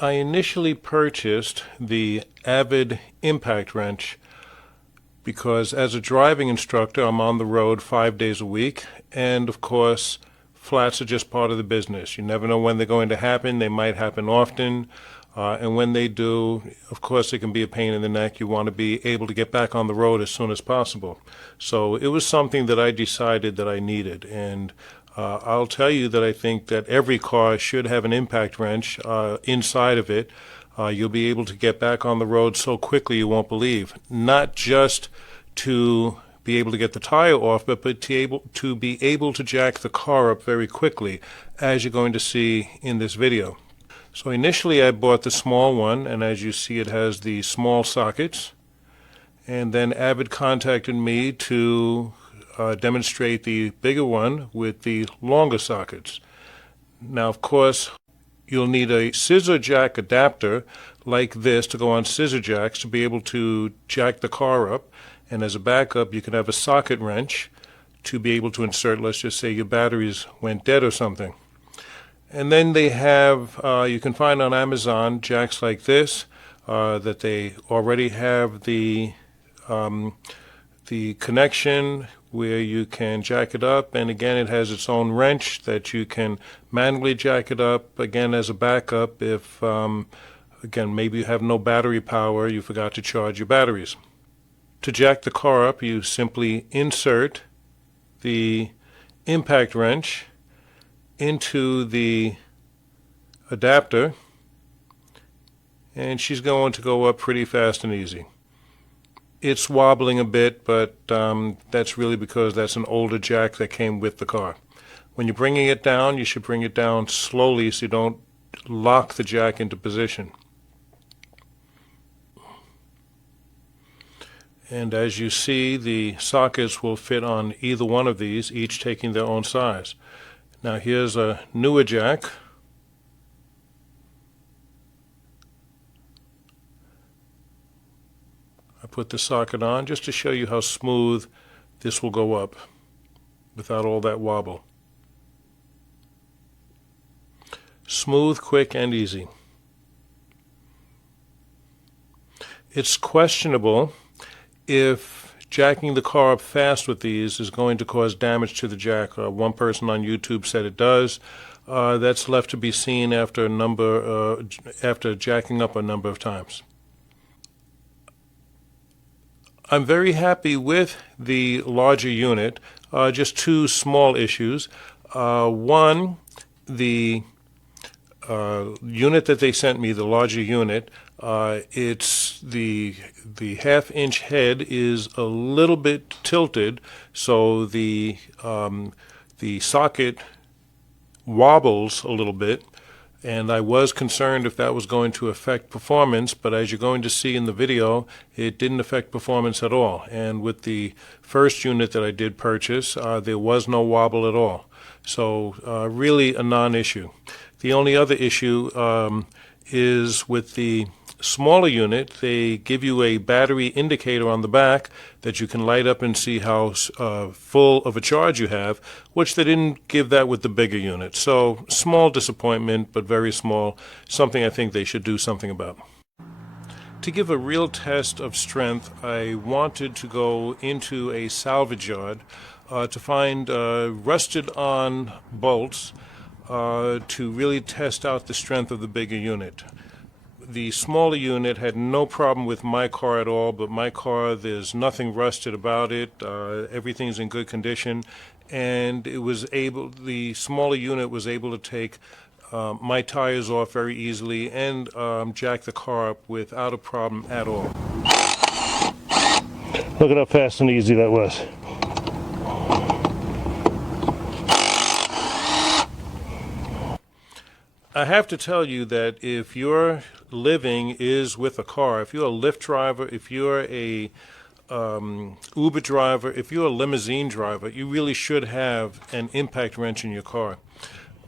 I initially purchased the AVID impact wrench because as a driving instructor I'm on the road 5 days a week, and of course flats are just part of the business. You never know when they're going to happen. They might happen often, and when they do, of course, it can be a pain in the neck. You want to be able to get back on the road as soon as possible. So it was something that I decided that I needed, and I'll tell you that I think that every car should have an impact wrench inside of it. You'll be able to get back on the road so quickly you won't believe. Not just to be able to get the tire off, but to be able to jack the car up very quickly, as you're going to see in this video. So initially I bought the small one, and as you see it has the small sockets, and then AVID contacted me to demonstrate the bigger one with the longer sockets. Now of course you'll need a scissor jack adapter like this to go on scissor jacks to be able to jack the car up, and as a backup you can have a socket wrench to be able to insert, let's just say your batteries went dead or something. And then they have, you can find on Amazon jacks like this that they already have the connection where you can jack it up, and again it has its own wrench that you can manually jack it up, again as a backup if again maybe you have no battery power, you forgot to charge your batteries. To jack the car up you simply insert the impact wrench into the adapter, and she's going to go up pretty fast and easy. It's wobbling a bit, but that's really because that's an older jack that came with the car. When you're bringing it down, you should bring it down slowly so you don't lock the jack into position. And as you see, the sockets will fit on either one of these, each taking their own size. Now here's a newer jack. I put the socket on just to show you how smooth this will go up without all that wobble. Smooth, quick, and easy. It's questionable if jacking the car up fast with these is going to cause damage to the jack. One person on YouTube said it does. That's left to be seen after after jacking up a number of times. I'm very happy with the larger unit. Just two small issues. One, the unit that they sent me, the larger unit, it's the half-inch head is a little bit tilted, so the socket wobbles a little bit, and I was concerned if that was going to affect performance, but as you're going to see in the video, it didn't affect performance at all. And with the first unit that I did purchase, there was no wobble at all. So really a non-issue. The only other issue is with the smaller unit. They give you a battery indicator on the back that you can light up and see how full of a charge you have, which they didn't give that with the bigger unit. So small disappointment, but very small, something I think they should do something about. To give a real test of strength, I wanted to go into a salvage yard to find rusted on bolts to really test out the strength of the bigger unit. The smaller unit had no problem with my car at all, but my car, there's nothing rusted about it. Everything's in good condition, and the smaller unit was able to take my tires off very easily and jack the car up without a problem at all. Look at how fast and easy that was. I have to tell you that if your living is with a car, if you're a Lyft driver, if you're a Uber driver, if you're a limousine driver, you really should have an impact wrench in your car.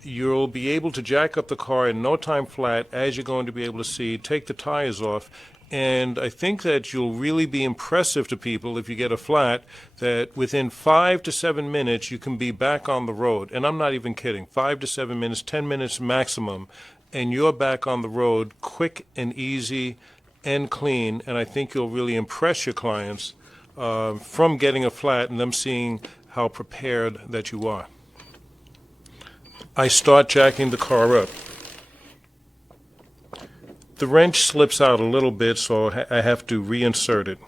You'll be able to jack up the car in no time flat, as you're going to be able to see, take the tires off, and I think that you'll really be impressive to people if you get a flat, that within 5 to 7 minutes you can be back on the road. And I'm not even kidding. 5 to 7 minutes, 10 minutes maximum, and you're back on the road quick and easy and clean, and I think you'll really impress your clients from getting a flat and them seeing how prepared that you are. I start jacking the car up. The wrench slips out a little bit, so I have to reinsert it.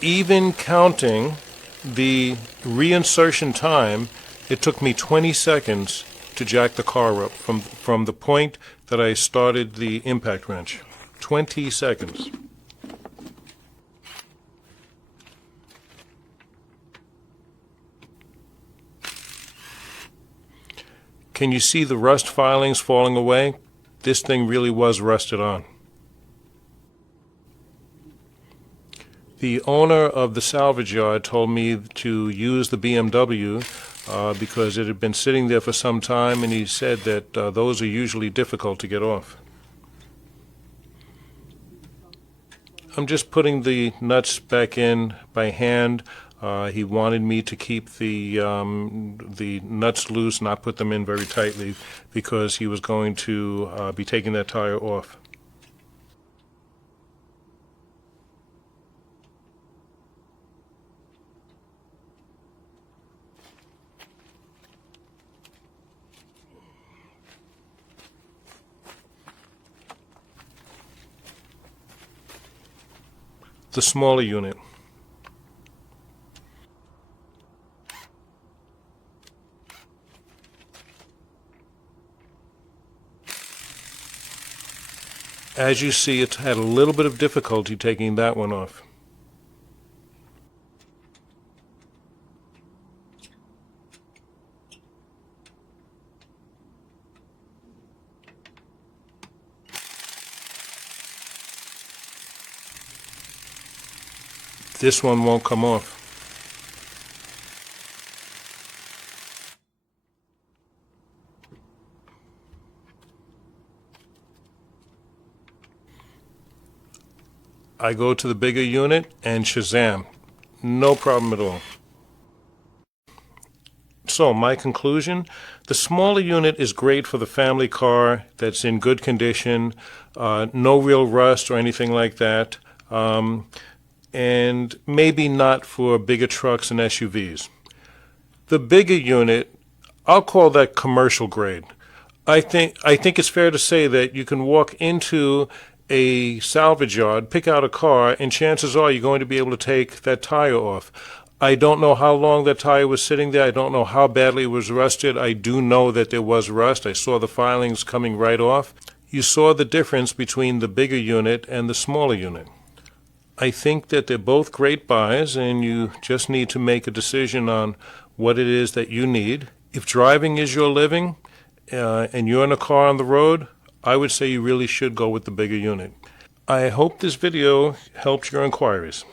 Even counting the reinsertion time, it took me 20 seconds to jack the car up from the point that I started the impact wrench. 20 seconds. Can you see the rust filings falling away? This thing really was rusted on. The owner of the salvage yard told me to use the BMW because it had been sitting there for some time, and he said that those are usually difficult to get off. I'm just putting the nuts back in by hand. He wanted me to keep the nuts loose, not put them in very tightly, because he was going to be taking that tire off. The smaller unit. As you see, it's had a little bit of difficulty taking that one off. This one won't come off. I go to the bigger unit and shazam. No problem at all. So my conclusion, the smaller unit is great for the family car that's in good condition, no real rust or anything like that, and maybe not for bigger trucks and SUVs. The bigger unit, I'll call that commercial grade. I think it's fair to say that you can walk into a salvage yard, pick out a car, and chances are you're going to be able to take that tire off. I don't know how long that tire was sitting there. I don't know how badly it was rusted. I do know that there was rust. I saw the filings coming right off. You saw the difference between the bigger unit and the smaller unit. I think that they're both great buys, and you just need to make a decision on what it is that you need. If driving is your living, and you're in a car on the road, I would say you really should go with the bigger unit. I hope this video helps your inquiries.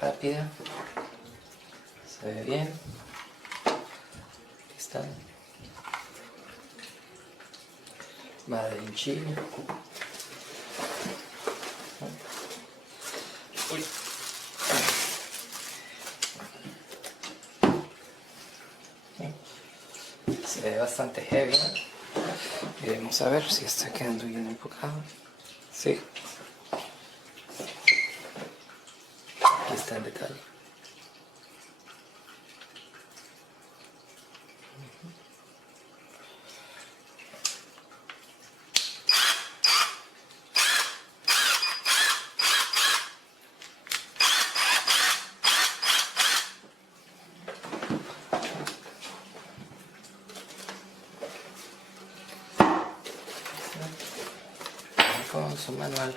Rápida, se ve bien, aquí está, Made in China. Uy. Se ve bastante heavy, ¿no? Vamos a ver si está quedando bien enfocado. Sí. Aquí está el detalle. Con su manual.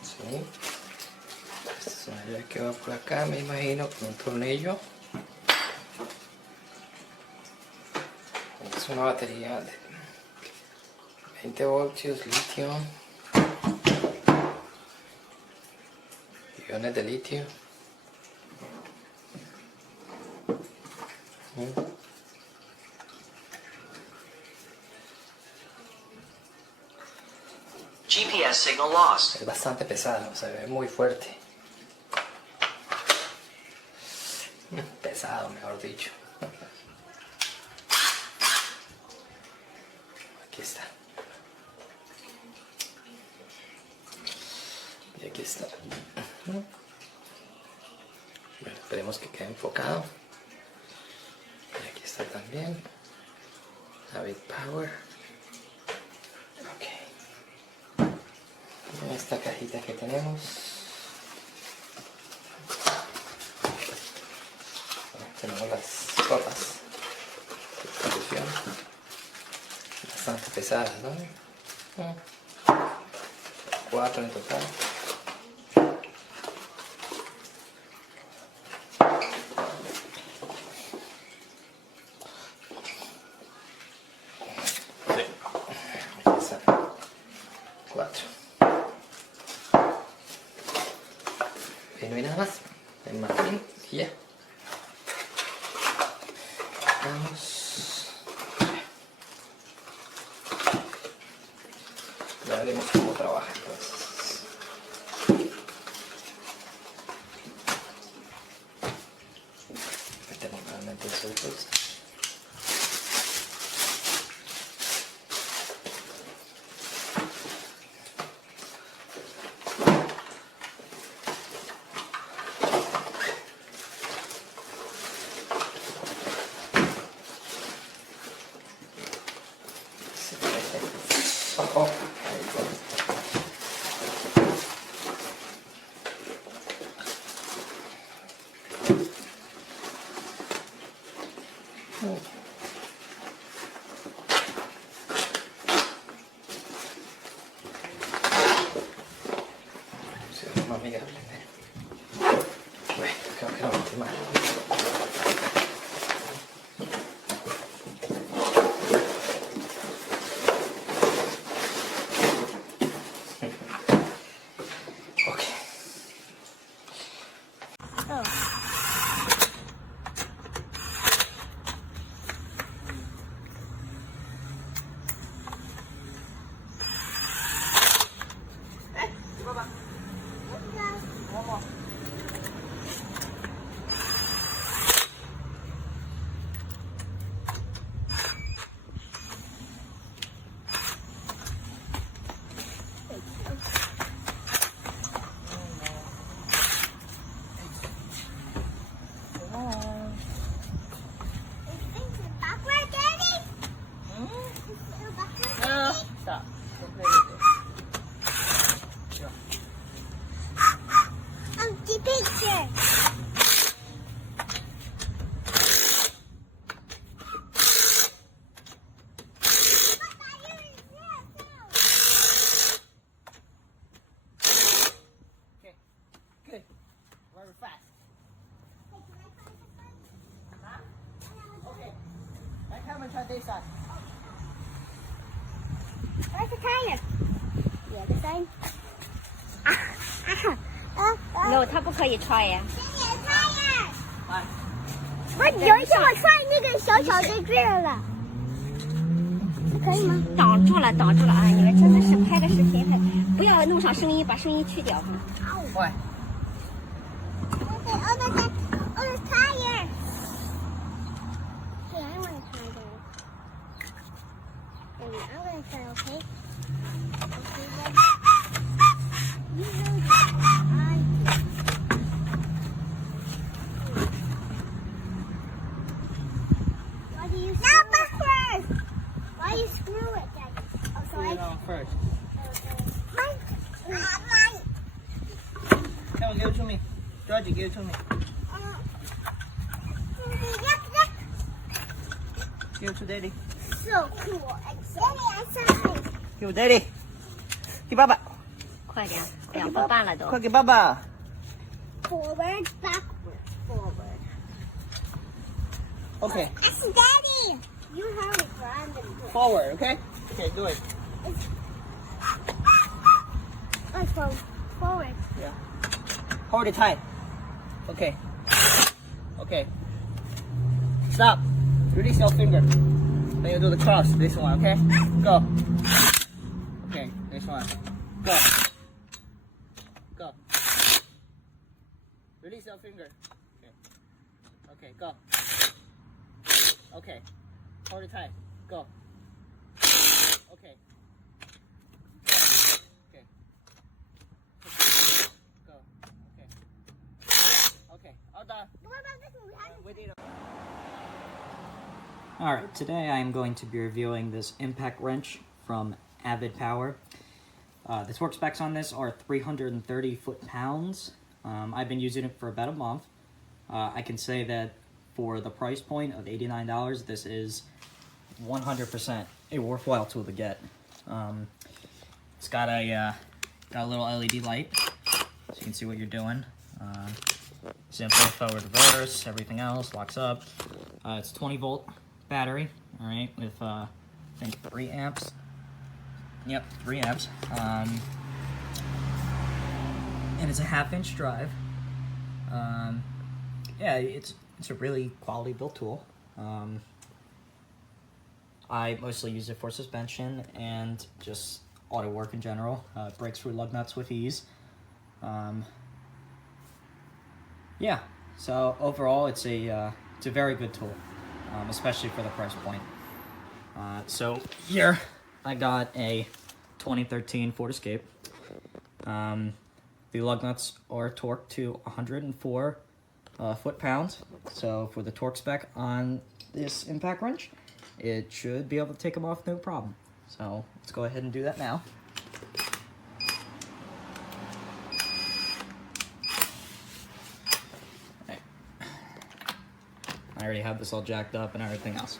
Sí. Esta es una llave que va por acá, me imagino, con un tornillo. una batería de 20 voltios, litio, iones de litio. GPS signal lost. Es bastante pesado, se ve muy fuerte. Pesado, mejor dicho. Aquí está. Y aquí está. Bueno, esperemos que quede enfocado. Y aquí está también. AVID Power. Ok. Y esta cajita que tenemos. Tenemos las copas de distribución. Bastante pesadas, ¿no? 4 en total. Sí. Aquí están. 4. Y no hay nada más. El martín y ya. Vamos. Ya veremos cómo trabaja entonces. Metemos nuevamente el surplus. Oh, ahí está. Sí, es más amigable. Bueno, creo que no metí mal. Ok. Stop. The picture. Okay. Good. Very fast. Okay. Right, come and try this side. Where's the tire? The other side. No，它不可以踹呀。来，不是，有一天我踹那个小小的这儿了，可以吗？挡住了，挡住了啊！你们真的是拍个视频还不要弄上声音，把声音去掉哈。喂， Okay, other side. Oh, the tire. Okay, I want to try this. I'm going to try, okay? Okay, then. You know why do you screw it first? Why do you screw it then? Oh, so put I... it on first. Mine. Come on, give it to me. Georgie, give it to me. Give it to Daddy. So cool. Daddy, I saw it. Give Daddy. 给爸爸，快点，2分半了都。快给爸爸。 Forward, backward, forward. OK， That's Daddy. You have it, Brandon. Forward, okay? Okay, do it. Forward. Yeah. Hold it tight. Okay. Okay. Stop. Release your finger. Then you do the cross. This one, okay? Go. Okay, this one. Go. Go. Release your finger. Okay. Okay, go. Okay. Hold it tight. Go. Okay. Go. Okay. Go. Okay. Okay. All done. What about this one? We have We did. Alright, today I am going to be reviewing this impact wrench from AVID Power. The torque specs on this are 330 foot-pounds. I've been using it for about a month. I can say that for the price point of $89, this is 100% a worthwhile tool to get. It's got a little LED light, so you can see what you're doing. Simple forward, reverse, everything else locks up. It's 20-volt battery, all right, with I think 3 amps. Yep, 3 amps. And it's a 1/2-inch drive. Yeah, it's a really quality built tool. I mostly use it for suspension and just auto work in general. It breaks through lug nuts with ease. Yeah, so overall it's a very good tool, especially for the price point. So here I got a 2013 Ford Escape. The lug nuts are torqued to 104 foot-pounds. So for the torque spec on this impact wrench, it should be able to take them off no problem. So let's go ahead and do that now. Okay. I already have this all jacked up and everything else.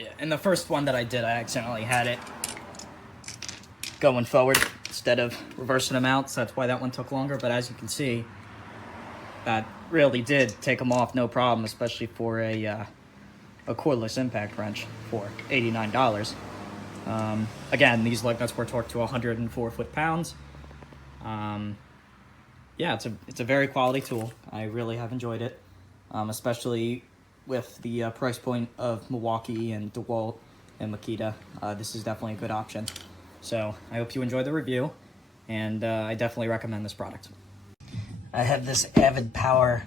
Yeah, and the first one that I did, I accidentally had it going forward instead of reversing them out, so that's why that one took longer. But as you can see, that really did take them off no problem, especially for a cordless impact wrench for $89. Again, these lug nuts were torqued to 104 foot-pounds. Yeah, it's a very quality tool. I really have enjoyed it, especially with the price point of Milwaukee and DeWalt and Makita. This is definitely a good option. So I hope you enjoyed the review, and I definitely recommend this product. I have this AVID Power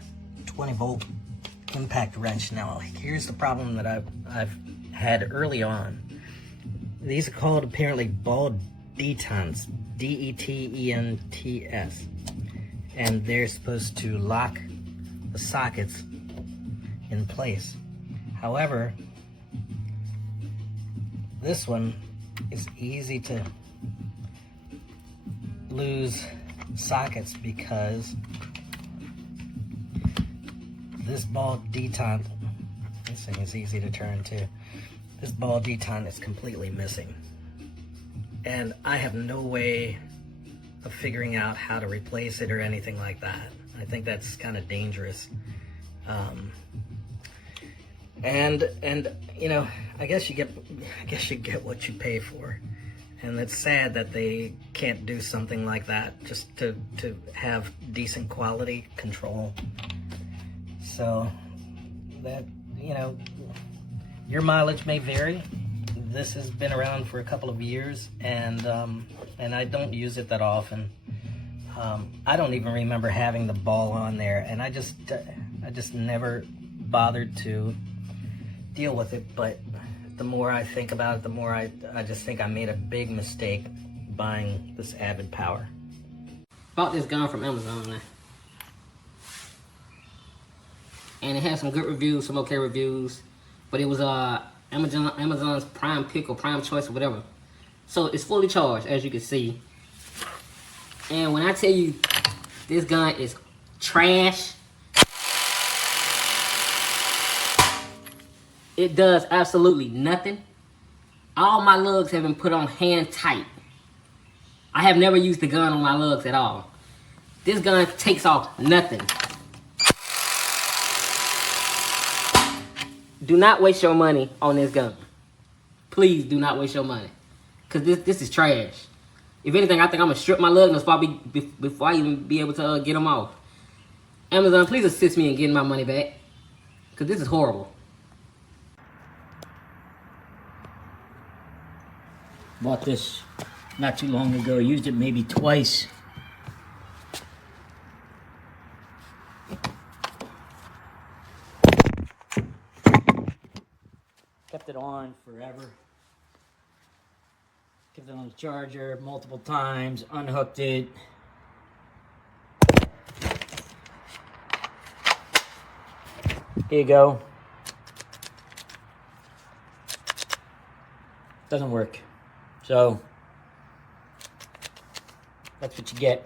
20-volt impact wrench. Now, here's the problem that I've had early on. These are called apparently ball detents, D-E-T-E-N-T-S, and they're supposed to lock the sockets in place. However, this one is easy to lose sockets because this ball detent, this thing is easy to turn too. This ball detent is completely missing, and I have no way of figuring out how to replace it or anything like that. I think that's kind of dangerous. And you know, I guess you get what you pay for, and it's sad that they can't do something like that just to have decent quality control. So that, you know, your mileage may vary. This has been around for a couple of years, and I don't use it that often. I don't even remember having the ball on there, and I just never bothered to deal with it. But the more I think about it, the more I just think I made a big mistake buying this AVID Power. Bought this gun from Amazon, and it had some good reviews, some okay reviews, but it was Amazon's prime pick or prime choice or whatever. So it's fully charged, as you can see. And when I tell you this gun is trash, it does absolutely nothing. All my lugs have been put on hand tight. I have never used the gun on my lugs at all. This gun takes off nothing. Do not waste your money on this gun. Please do not waste your money. Because this is trash. If anything, I think I'm going to strip my lugs before I even be able to get them off. Amazon, please assist me in getting my money back. Because this is horrible. Bought this not too long ago. Used it maybe twice. Kept it on forever. Kept it on the charger multiple times. Unhooked it. Here you go. Doesn't work. So, that's what you get.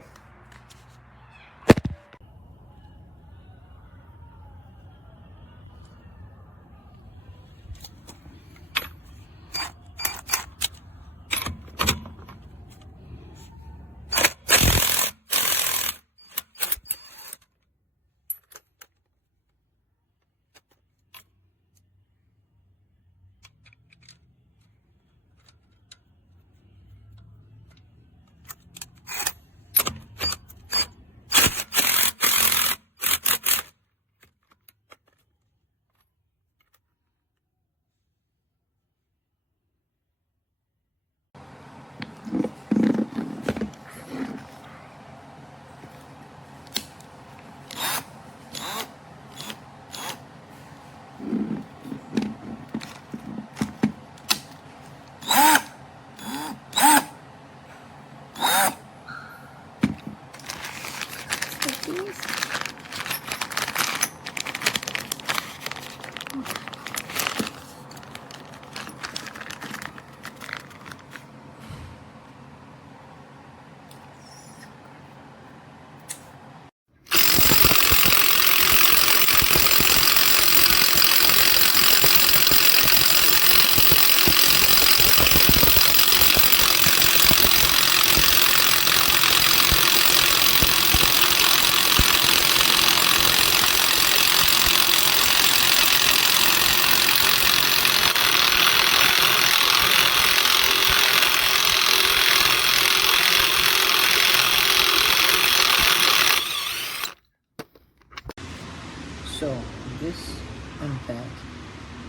So this impact,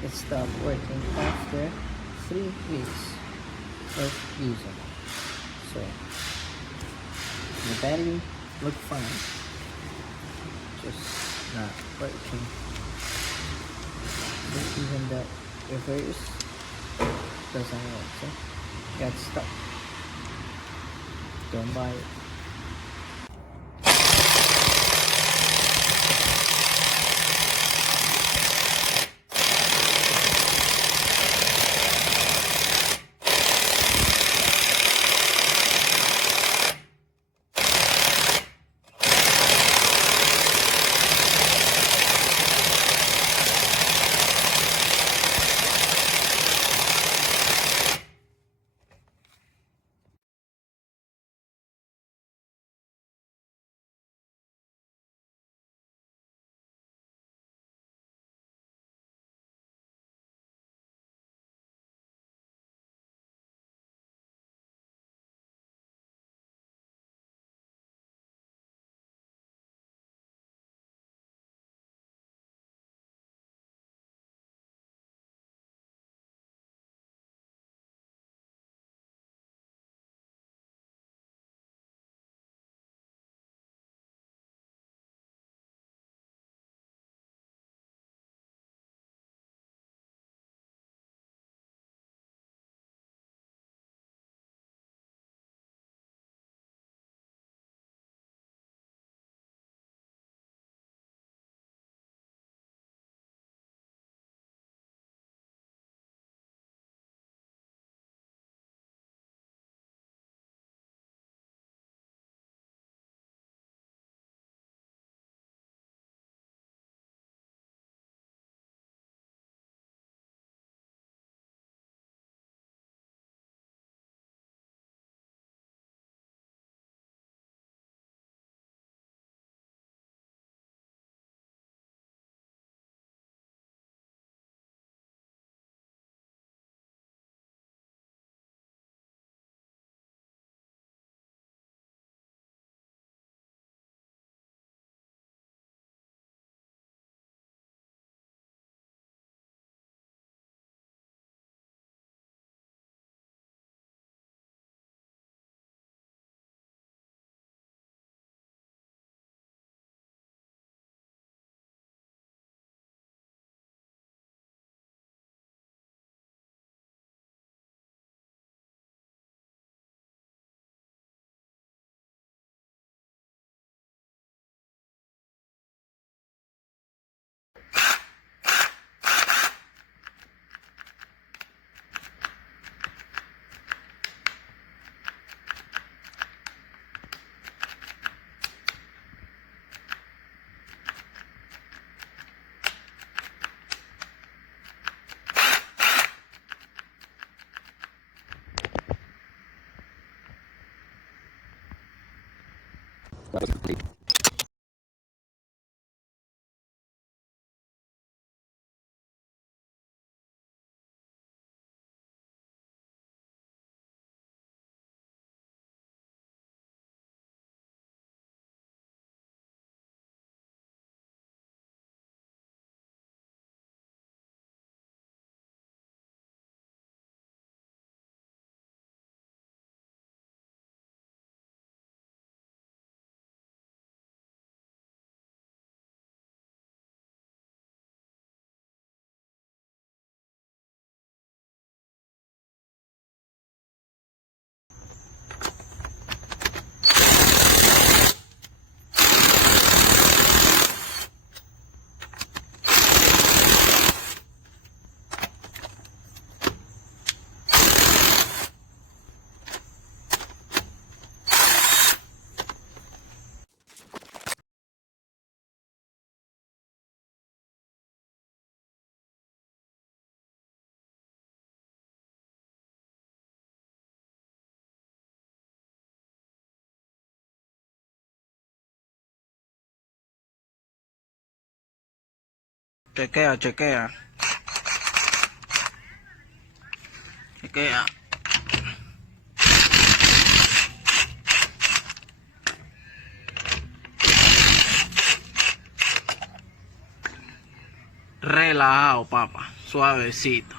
it stopped working after 3 weeks of using. So the battery looked fine, just not working. So even the reverse doesn't work. So got stuck. Don't buy it. Chequea, chequea. Chequea. Relajado, papá. Suavecito.